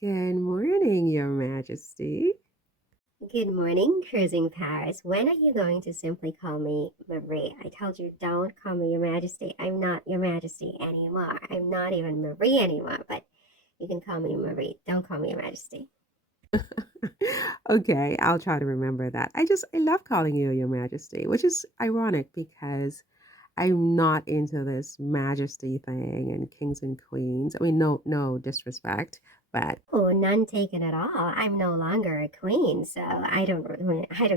Good morning, Your Majesty. Good morning, Cruising Paris. When are you going to simply call me Marie? I told you don't call me Your Majesty. I'm not Your Majesty anymore. I'm not even Marie anymore, but you can call me Marie. Don't call me Your Majesty. Okay, I'll try to remember that. I love calling you Your Majesty, which is ironic because I'm not into this majesty thing and kings and queens. I mean, no disrespect, but Oh, none taken at all. I'm no longer a queen, so I don't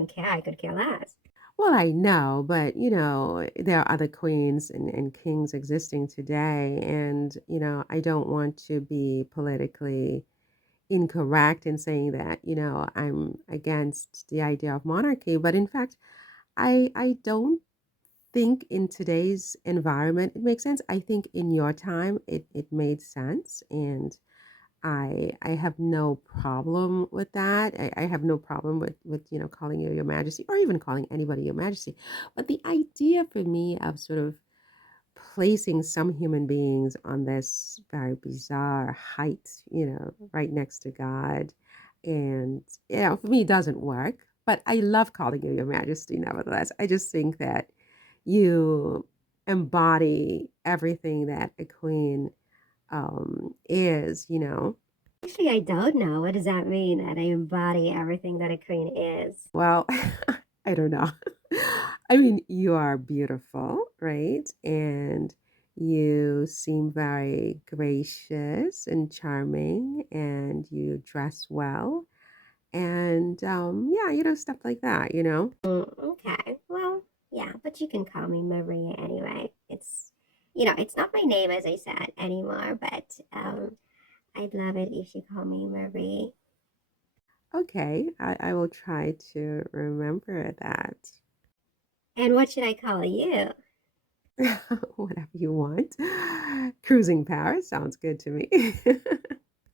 care. I could care less. well, I know, but there are other queens and kings existing today, and I don't want to be politically incorrect in saying that, I'm against the idea of monarchy, but in fact, I don't think in today's environment it makes sense. I think in your time it made sense, and I have no problem with that. I have no problem with calling you Your Majesty or even calling anybody Your Majesty. But the idea for me of sort of placing some human beings on this very bizarre height, right next to God. And, for me, it doesn't work. But I love calling you Your Majesty, nevertheless. I just think that you embody everything that a queen is. Actually, I don't know. What does that mean? That I embody everything that a queen is? Well, I don't know. I mean, you are beautiful, right? And you seem very gracious and charming, and you dress well. And yeah, stuff like that. Okay. Well, yeah, but you can call me Maria anyway. It's not my name, as I said, anymore, but I'd love it if you call me Marie. Okay, I will try to remember that. And what should I call you? Whatever you want. Cruising Paris sounds good to me.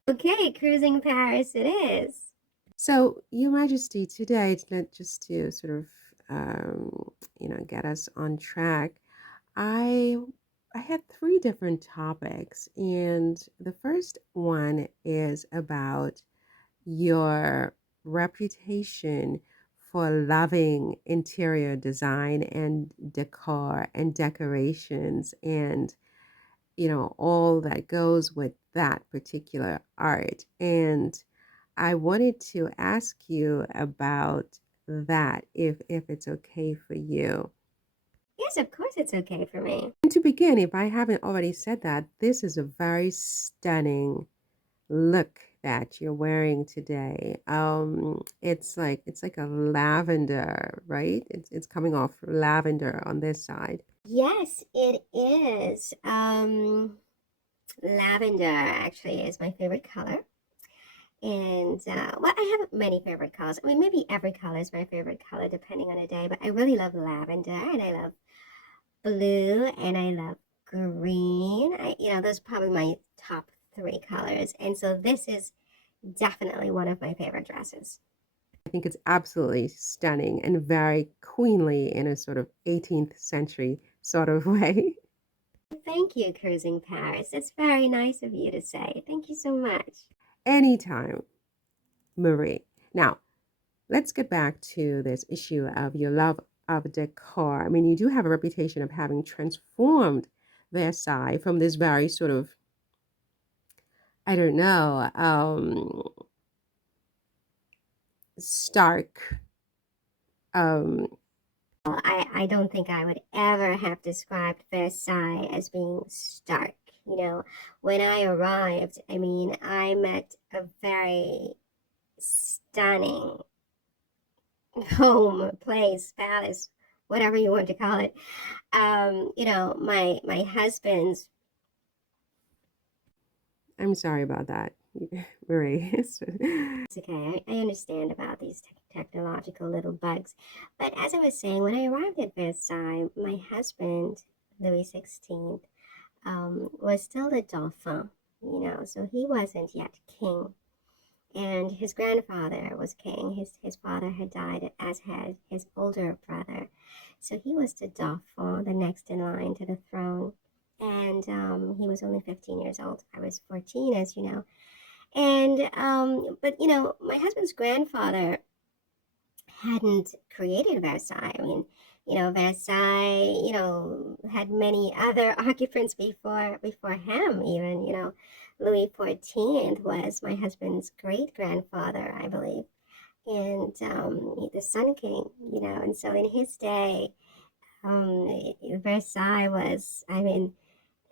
Okay, Cruising Paris it is. So, Your Majesty, today, just to sort of, get us on track, I I had three different topics, and the first one is about your reputation for loving interior design and decor and decorations and all that goes with that particular art. And I wanted to ask you about that if it's okay for you. Yes, of course it's okay for me. And to begin, if I haven't already said that, this is a very stunning look that you're wearing today. It's like a lavender, right? It's coming off lavender on this side. Yes, it is. Lavender actually is my favorite color. And well, I have many favorite colors. I mean, maybe every color is my favorite color depending on the day, but I really love lavender and I love blue and I love green. Those are probably my top three colors. And so this is definitely one of my favorite dresses. I think it's absolutely stunning and very queenly in a sort of 18th century sort of way. Thank you, Cruising Paris. It's very nice of you to say. Thank you so much. Anytime, Marie. Now, let's get back to this issue of your love of decor. I mean, you do have a reputation of having transformed Versailles from this very sort of, I don't know, stark. Um, Well, I don't think I would ever have described Versailles as being stark. When I arrived, I mean, I met a very stunning home, place, palace, whatever you want to call it. My husband's. I'm sorry about that, Marie. It's okay. I understand about these technological little bugs, but as I was saying, when I arrived at Versailles, my husband, Louis XVI, was still the Dauphin. So he wasn't yet king. And his grandfather was king. His father had died, as had his older brother. So he was the Dauphin, the next in line to the throne. And he was only 15 years old. I was 14, as you know. And but you know, my husband's grandfather hadn't created Versailles. I mean, you know, Versailles, you know, had many other occupants before him. Even, you know, Louis XIV was my husband's great grandfather, I believe, and the Sun King. You know, and so in his day, Versailles was. I mean,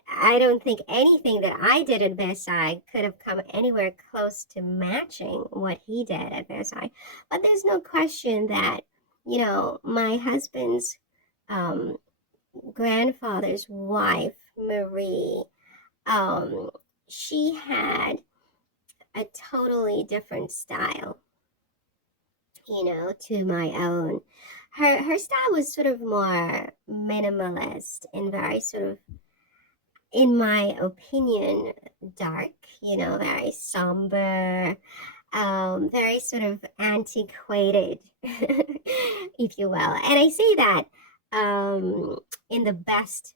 I don't think anything that I did at Versailles could have come anywhere close to matching what he did at Versailles. But there's no question that, you know, my husband's um, grandfather's wife, Marie, um, she had a totally different style, you know, to my own. Her style was sort of more minimalist and very sort of, in my opinion, dark, you know, very somber, very sort of antiquated, if you will. And I say that in the best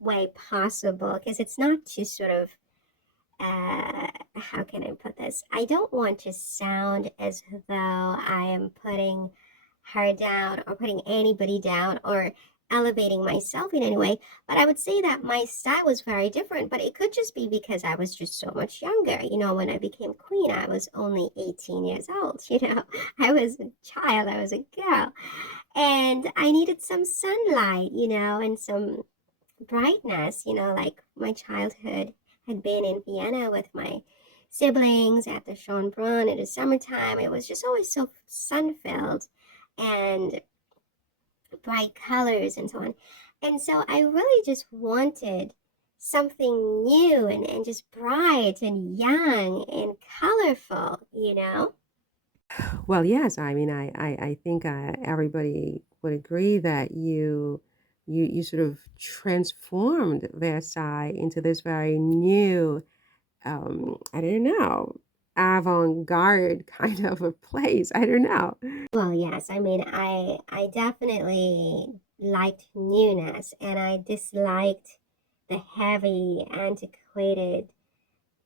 way possible because it's not to sort of, how can I put this? I don't want to sound as though I am putting her down or putting anybody down or elevating myself in any way. But I would say that my style was very different, but it could just be because I was just so much younger. You know, when I became queen, I was only 18 years old. You know, I was a child, I was a girl, and I needed some sunlight, you know, and some brightness, you know, like my childhood had been in Vienna with my siblings at the Schönbrunn in the summertime. It was just always so sun filled and bright colors and so on. And so I really just wanted something new and just bright and young and colorful, you know? Well, yes, I mean, I think everybody would agree that you sort of transformed Versailles into this very new, I don't know, avant-garde kind of a place. I don't know. Well, yes, I mean, I definitely liked newness and I disliked the heavy, antiquated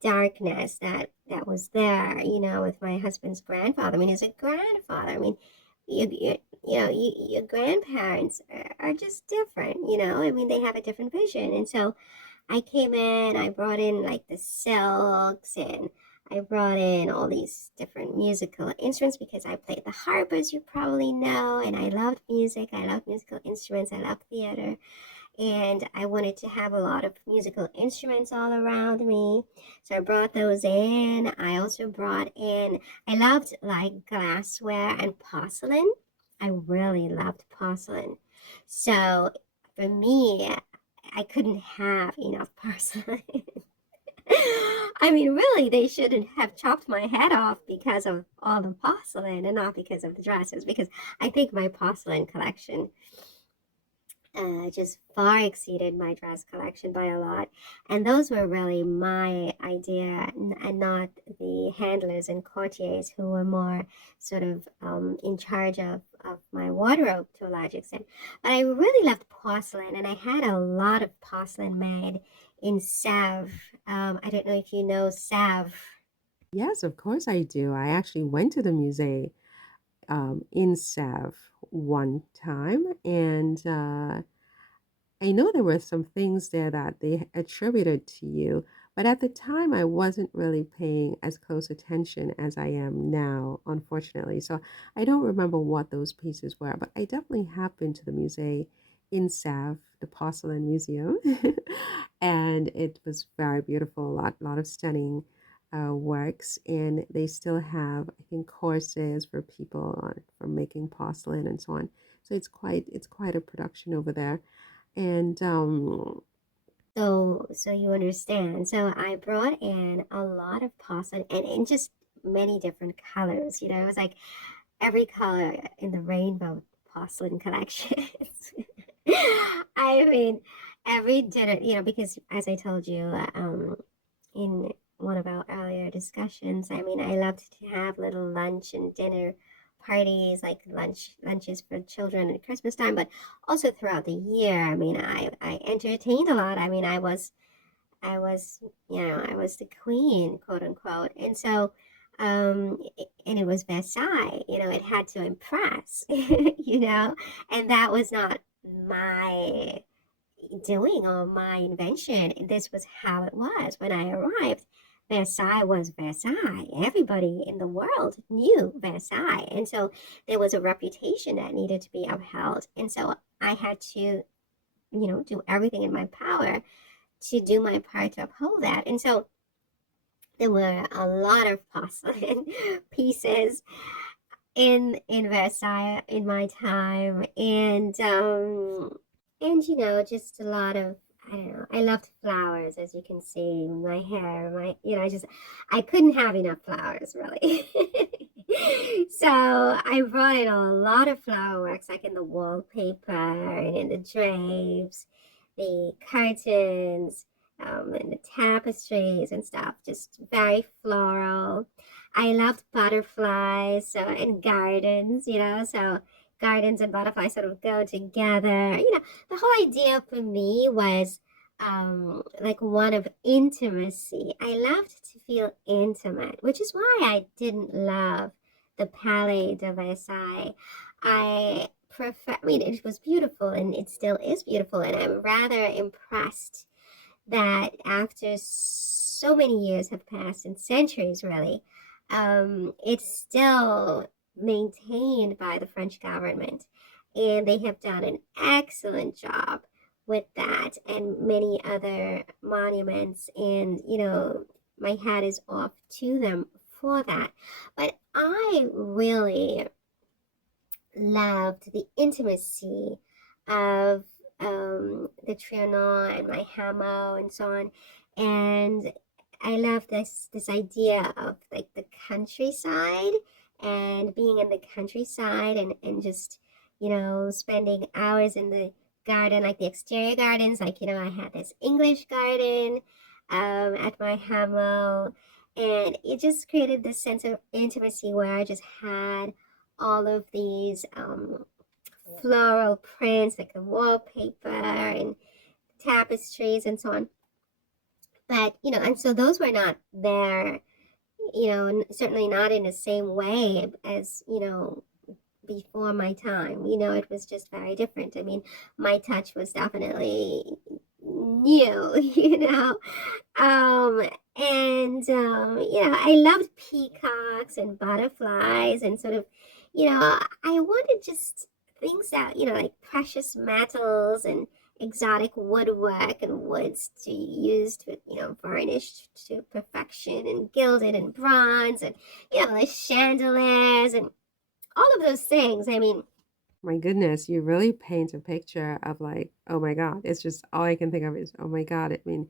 darkness that was there, you know, with my husband's grandfather. I mean, as a grandfather, I mean, you know, your grandparents are just different, you know. I mean, they have a different vision, and so I came in, I brought in like the silks and I brought in all these different musical instruments because I played the harp, as you probably know, and I loved music. I love musical instruments. I love theater. And I wanted to have a lot of musical instruments all around me. So I brought those in. I also brought in, I loved like glassware and porcelain. I really loved porcelain. So for me, I couldn't have enough porcelain. I mean, really, they shouldn't have chopped my head off because of all the porcelain and not because of the dresses, because I think my porcelain collection just far exceeded my dress collection by a lot. And those were really my idea and not the handlers and courtiers who were more sort of in charge of my wardrobe to a large extent. But I really loved porcelain and I had a lot of porcelain made in Sèvres. I don't know if you know Sèvres. Yes, of course I do. I actually went to the museum in Sèvres one time, and I know there were some things there that they attributed to you, but at the time I wasn't really paying as close attention as I am now, unfortunately. So I don't remember what those pieces were, but I definitely have been to the museum in Sèvres, the Porcelain Museum, and it was very beautiful. Lot of stunning works, and they still have, I think, courses for people for making porcelain and so on. So it's quite a production over there. And So you understand. So I brought in a lot of porcelain and in just many different colors. You know, it was like every color in the rainbow porcelain collections. I mean, every dinner, you know, because as I told you, in one of our earlier discussions, I mean, I loved to have little lunch and dinner parties, like lunches for children at Christmas time, but also throughout the year. I mean, I entertained a lot. I mean, I was I was, I was the queen, quote unquote. And so, and it was Versailles, it had to impress, and that was not my doing or my invention. This was how it was when I arrived. Versailles was Versailles. Everybody in the world knew Versailles. And so there was a reputation that needed to be upheld. And so I had to, do everything in my power to do my part to uphold that. And so there were a lot of porcelain pieces in Versailles in my time, and just a lot of, I don't know. I loved flowers, as you can see. My hair, I couldn't have enough flowers, really. So I brought in a lot of flower works, like in the wallpaper and in the drapes, the curtains, and the tapestries and stuff. Just very floral. I loved butterflies, so and gardens, so gardens and butterflies sort of go together. The whole idea for me was like one of intimacy. I loved to feel intimate, which is why I didn't love the Palais de Versailles. I mean, it was beautiful and it still is beautiful, and I'm rather impressed that after so many years have passed and centuries, really, it's still maintained by the French government. And they have done an excellent job with that and many other monuments. And, my hat is off to them for that. But I really loved the intimacy of the Trianon and my Hamo and so on. And I love this idea of like the countryside and being in the countryside and just, spending hours in the garden, like the exterior gardens. Like, I had this English garden at my Hamo, and it just created this sense of intimacy where I just had all of these floral prints, like the wallpaper and tapestries and so on. But, and so those were not there, certainly not in the same way as, before my time. It was just very different. I mean, my touch was definitely new, Um, I loved peacocks and butterflies and sort of, I wanted just things that, like precious metals and exotic woodwork and woods to use to, varnished to perfection and gilded and bronze and, the chandeliers and all of those things. I mean, My goodness, you really paint a picture of like, oh my God, it's just all I can think of is, oh my God. I mean,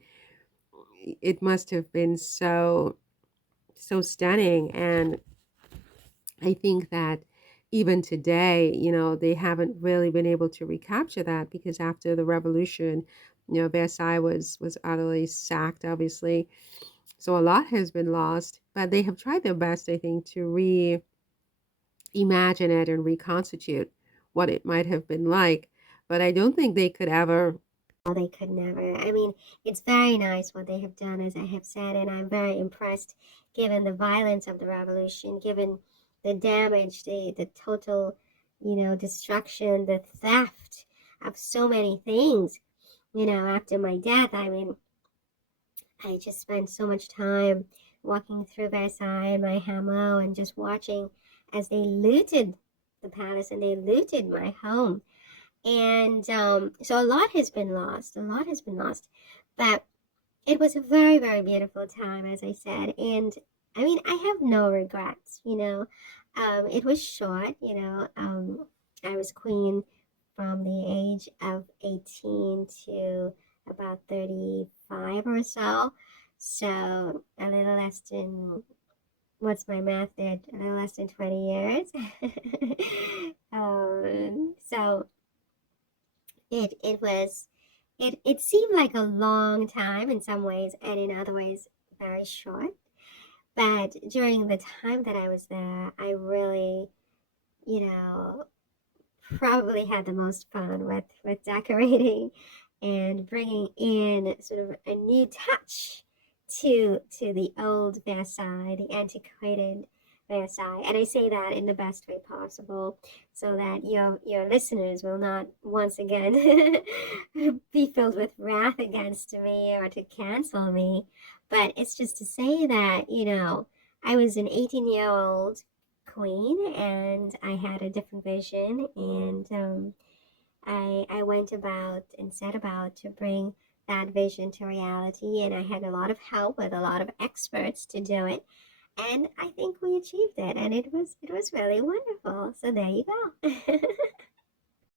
it must have been so stunning. And I think that even today, they haven't really been able to recapture that because after the revolution, Versailles was utterly sacked, obviously. So a lot has been lost, but they have tried their best, I think, to reimagine it and reconstitute what it might have been like. But I don't think they could ever. oh, they could never. I mean, it's very nice what they have done, as I have said, and I'm very impressed given the violence of the revolution, given the damage, the total, destruction, the theft of so many things, after my death. I mean, I just spent so much time walking through Versailles and my Hameau and just watching as they looted the palace and they looted my home. And so a lot has been lost. A lot has been lost. But it was a very, very beautiful time, as I said. And I mean, I have no regrets, It was short, I was queen from the age of 18 to about 35 or so. So a little less than, what's my math there? A little less than 20 years. So it seemed like a long time in some ways, and in other ways very short. But during the time that I was there, I really, you know, probably had the most fun with decorating and bringing in sort of a new touch to the old Versailles, the antiquated Versailles. And I say that in the best way possible so that your listeners will not once again be filled with wrath against me or to cancel me. But it's just to say that, I was an 18-year-old queen and I had a different vision, and I went about and set about to bring that vision to reality, and I had a lot of help with a lot of experts to do it, and I think we achieved it, and it was really wonderful. So there you go.